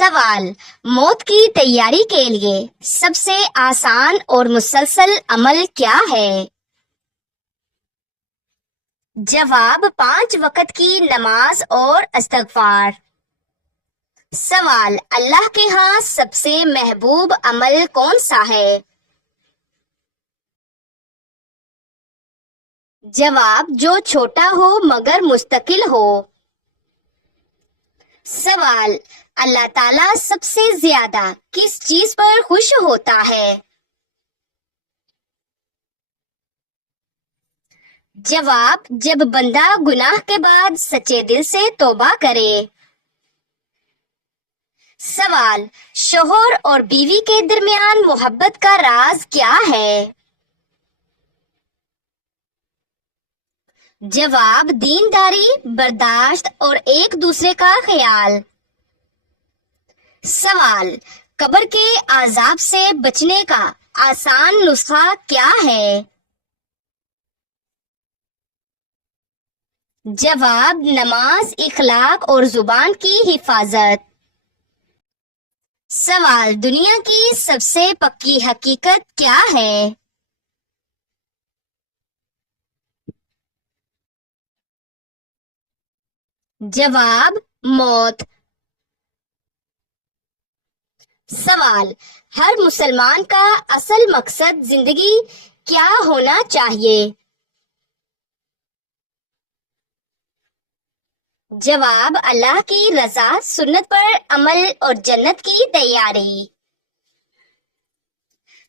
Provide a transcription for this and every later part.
سوال: موت کی تیاری کے لیے سب سے آسان اور مسلسل عمل کیا ہے؟ جواب: 5 وقت کی نماز اور استغفار۔ سوال: اللہ کے ہاں سب سے محبوب عمل کون سا ہے؟ جواب: جو چھوٹا ہو مگر مستقل ہو۔ سوال: اللہ تعالیٰ سب سے زیادہ کس چیز پر خوش ہوتا ہے؟ جواب: جب بندہ گناہ کے بعد سچے دل سے توبہ کرے۔ سوال: شوہر اور بیوی کے درمیان محبت کا راز کیا ہے؟ جواب: دینداری، برداشت اور ایک دوسرے کا خیال۔ سوال: قبر کے عذاب سے بچنے کا آسان نسخہ کیا ہے؟ جواب: نماز، اخلاق اور زبان کی حفاظت۔ سوال: دنیا کی سب سے پکی حقیقت کیا ہے؟ جواب: موت۔ سوال: ہر مسلمان کا اصل مقصد زندگی کیا ہونا چاہیے؟ جواب: اللہ کی رضا، سنت پر عمل اور جنت کی تیاری۔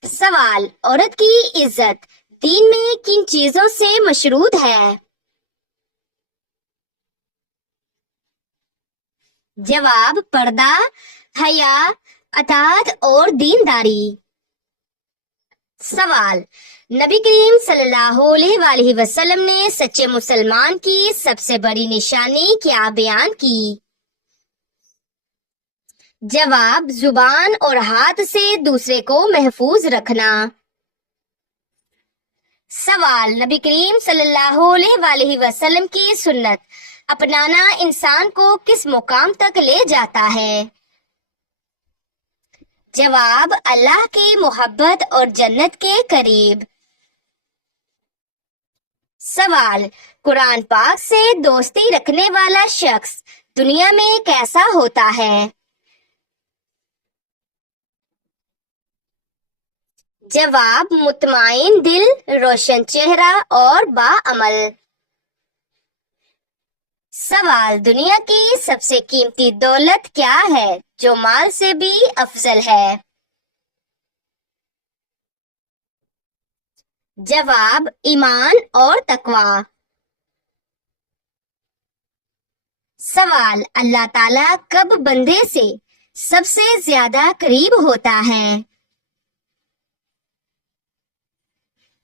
سوال: عورت کی عزت دین میں کن چیزوں سے مشروط ہے؟ جواب: پردہ، حیا، اطاعت اور دینداری۔ سوال: نبی کریم صلی اللہ علیہ وآلہ وسلم نے سچے مسلمان کی سب سے بڑی نشانی کیا بیان کی؟ جواب: زبان اور ہاتھ سے دوسرے کو محفوظ رکھنا۔ سوال: نبی کریم صلی اللہ علیہ وآلہ وسلم کی سنت اپنانا انسان کو کس مقام تک لے جاتا ہے؟ جواب: اللہ کی محبت اور جنت کے قریب۔ سوال: قرآن پاک سے دوستی رکھنے والا شخص دنیا میں کیسا ہوتا ہے؟ جواب: مطمئن دل، روشن چہرہ اور باعمل۔ سوال: دنیا کی سب سے قیمتی دولت کیا ہے جو مال سے بھی افضل ہے؟ جواب: ایمان اور تقوی۔ سوال: اللہ تعالیٰ کب بندے سے سب سے زیادہ قریب ہوتا ہے؟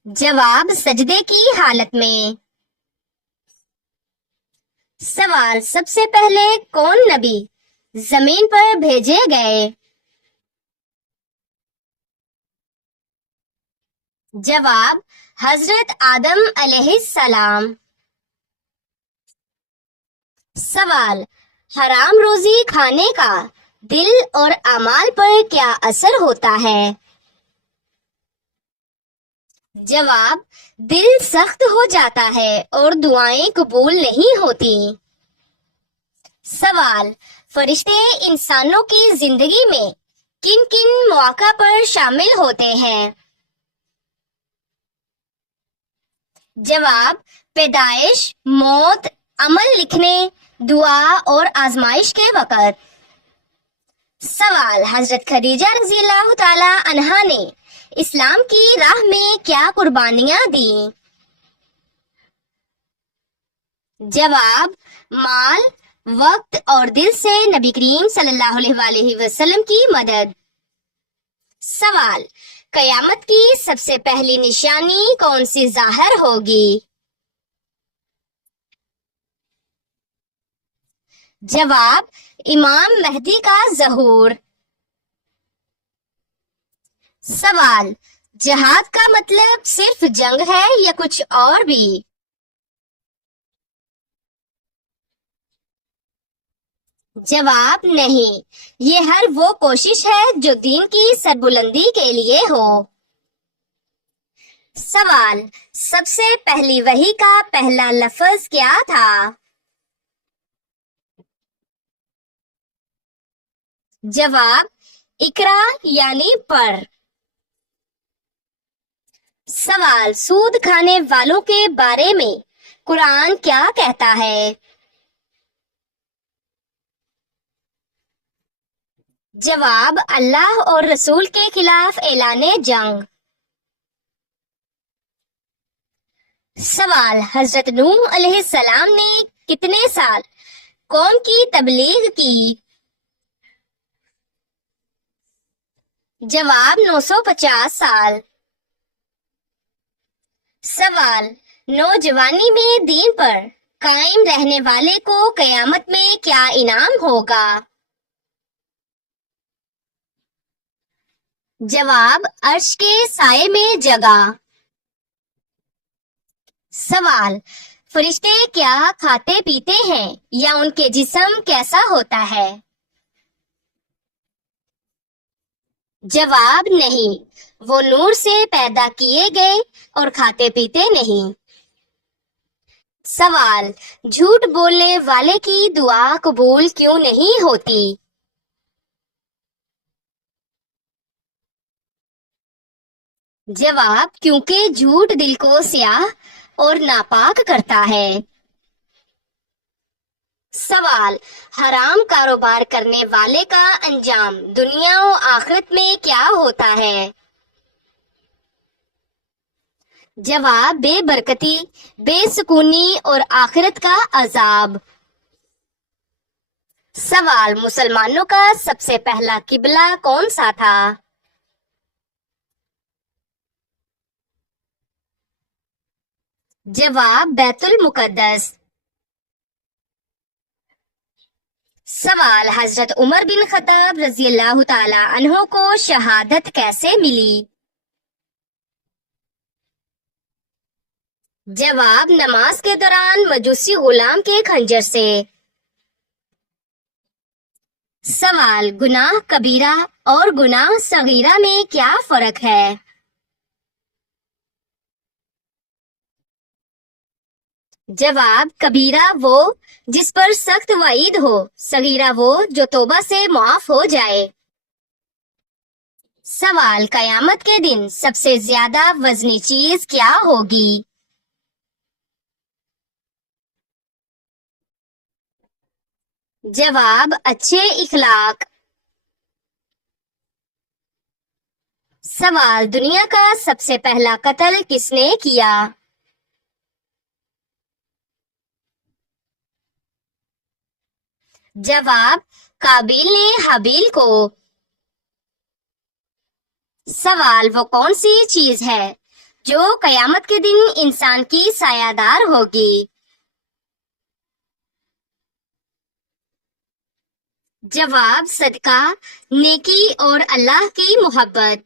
جواب: سجدے کی حالت میں۔ سوال: سب سے پہلے کون نبی زمین پر بھیجے گئے؟ جواب: حضرت آدم علیہ السلام۔ سوال: حرام روزی کھانے کا دل اور اعمال پر کیا اثر ہوتا ہے؟ جواب: دل سخت ہو جاتا ہے اور دعائیں قبول نہیں ہوتی۔ سوال: فرشتے انسانوں کی زندگی میں کن کن مواقع پر شامل ہوتے ہیں؟ جواب: پیدائش، موت، عمل لکھنے، دعا اور آزمائش کے وقت۔ سوال: حضرت خدیجہ رضی اللہ تعالی عنہا نے اسلام کی راہ میں کیا قربانیاں دیں؟ جواب: مال، وقت اور دل سے نبی کریم صلی اللہ علیہ وآلہ وسلم کی مدد۔ سوال: قیامت کی سب سے پہلی نشانی کون سی ظاہر ہوگی؟ جواب: امام مہدی کا ظہور۔ سوال: جہاد کا مطلب صرف جنگ ہے یا کچھ اور بھی؟ جواب نہیں، یہ ہر وہ کوشش ہے جو دین کی سربلندی کے لیے ہو۔ سوال، سب سے پہلی وحی کا پہلا لفظ کیا تھا؟ جواب، اقرا یعنی پڑھ۔ سوال، سود کھانے والوں کے بارے میں قرآن کیا کہتا ہے؟ جواب، اللہ اور رسول کے خلاف اعلان جنگ۔ سوال، حضرت نوح علیہ السلام نے کتنے سال قوم کی تبلیغ کی؟ جواب، 950 سال۔ سوال، نوجوانی میں دین پر قائم رہنے والے کو قیامت میں کیا انعام ہوگا؟ جواب، عرش کے سائے میں جگہ۔ سوال، فرشتے کیا کھاتے پیتے ہیں یا ان کے جسم کیسا ہوتا ہے؟ جواب، نہیں، وہ نور سے پیدا کیے گئے اور کھاتے پیتے نہیں۔ سوال، جھوٹ بولنے والے کی دعا قبول کیوں نہیں ہوتی؟ جواب، کیونکہ جھوٹ دل کو سیاہ اور ناپاک کرتا ہے۔ سوال، حرام کاروبار کرنے والے کا انجام دنیا و آخرت میں کیا ہوتا ہے؟ جواب، بے برکتی، بے سکونی اور آخرت کا عذاب۔ سوال، مسلمانوں کا سب سے پہلا قبلہ کون سا تھا؟ جواب، بیت المقدس۔ سوال، حضرت عمر بن خطاب رضی اللہ تعالی عنہ کو شہادت کیسے ملی؟ جواب، نماز کے دوران مجوسی غلام کے خنجر سے۔ سوال، گناہ کبیرہ اور گناہ صغیرہ میں کیا فرق ہے؟ جواب، کبیرہ وہ جس پر سخت وعید ہو، صغیرہ وہ جو توبہ سے معاف ہو جائے۔ سوال، قیامت کے دن سب سے زیادہ وزنی چیز کیا ہوگی؟ جواب، اچھے اخلاق۔ سوال، دنیا کا سب سے پہلا قتل کس نے کیا؟ جواب، قابیل نے حابیل کو۔ سوال، وہ کون سی چیز ہے جو قیامت کے دن انسان کی سایہ دار ہوگی؟ جواب، صدقہ، نیکی اور اللہ کی محبت۔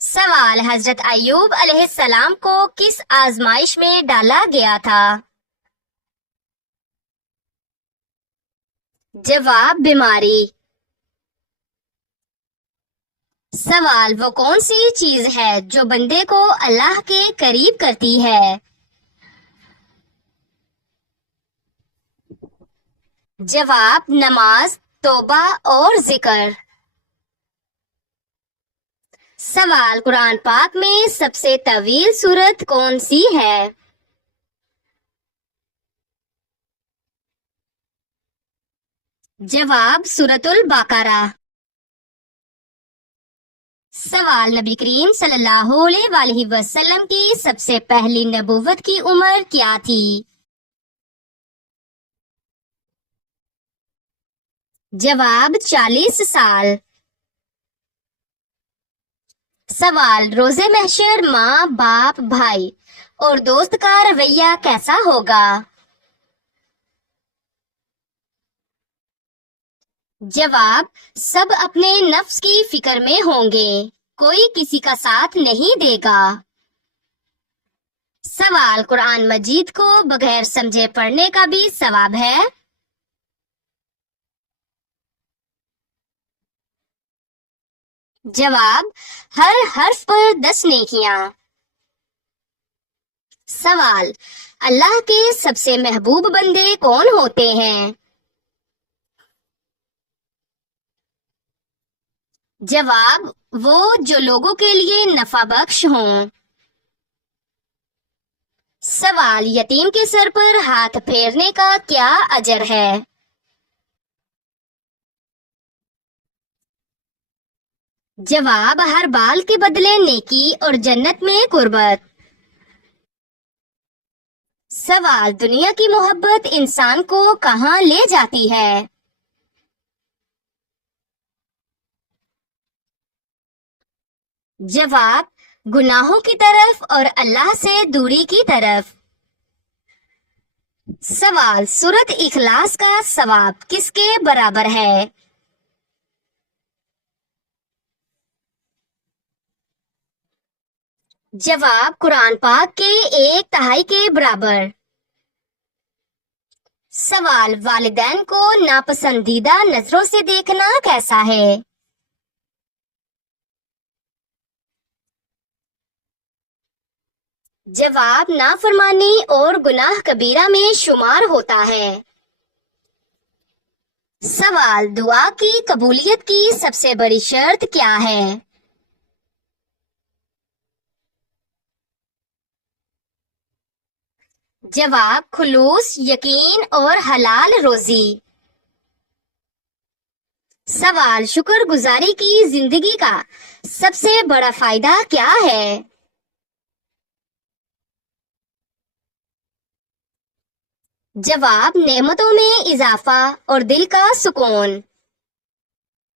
سوال، حضرت ایوب علیہ السلام کو کس آزمائش میں ڈالا گیا تھا؟ جواب، بیماری۔ سوال، وہ کون سی چیز ہے جو بندے کو اللہ کے قریب کرتی ہے؟ جواب، نماز، توبہ اور ذکر۔ سوال، قرآن پاک میں سب سے طویل سورت کون سی ہے؟ جواب، سورۃ البقرہ۔ سوال، نبی کریم صلی اللہ علیہ وآلہ وسلم کی سب سے پہلی نبوت کی عمر کیا تھی؟ جواب، 40 سال۔ سوال، روز محشر ماں، باپ، بھائی اور دوست کا رویہ کیسا ہوگا؟ جواب، سب اپنے نفس کی فکر میں ہوں گے، کوئی کسی کا ساتھ نہیں دے گا۔ سوال، قرآن مجید کو بغیر سمجھے پڑھنے کا بھی ثواب ہے؟ جواب: ہر حرف پر 10 نیکیاں. سوال: اللہ کے سب سے محبوب بندے کون ہوتے ہیں؟ جواب: وہ جو لوگوں کے لیے نفع بخش ہوں. سوال: یتیم کے سر پر ہاتھ پھیرنے کا کیا اجر ہے؟ جواب: ہر بال کے بدلے نیکی اور جنت میں قربت. سوال: دنیا کی محبت انسان کو کہاں لے جاتی ہے؟ جواب: گناہوں کی طرف اور اللہ سے دوری کی طرف. سوال: سورۃ اخلاص کا ثواب کس کے برابر ہے؟ جواب: قرآن پاک کے 1/3 کے برابر. سوال: والدین کو ناپسندیدہ نظروں سے دیکھنا کیسا ہے؟ جواب: نافرمانی اور گناہ کبیرہ میں شمار ہوتا ہے. سوال: دعا کی قبولیت کی سب سے بڑی شرط کیا ہے؟ جواب: خلوص، یقین اور حلال روزی. سوال: شکر گزاری کی زندگی کا سب سے بڑا فائدہ کیا ہے؟ جواب: نعمتوں میں اضافہ اور دل کا سکون.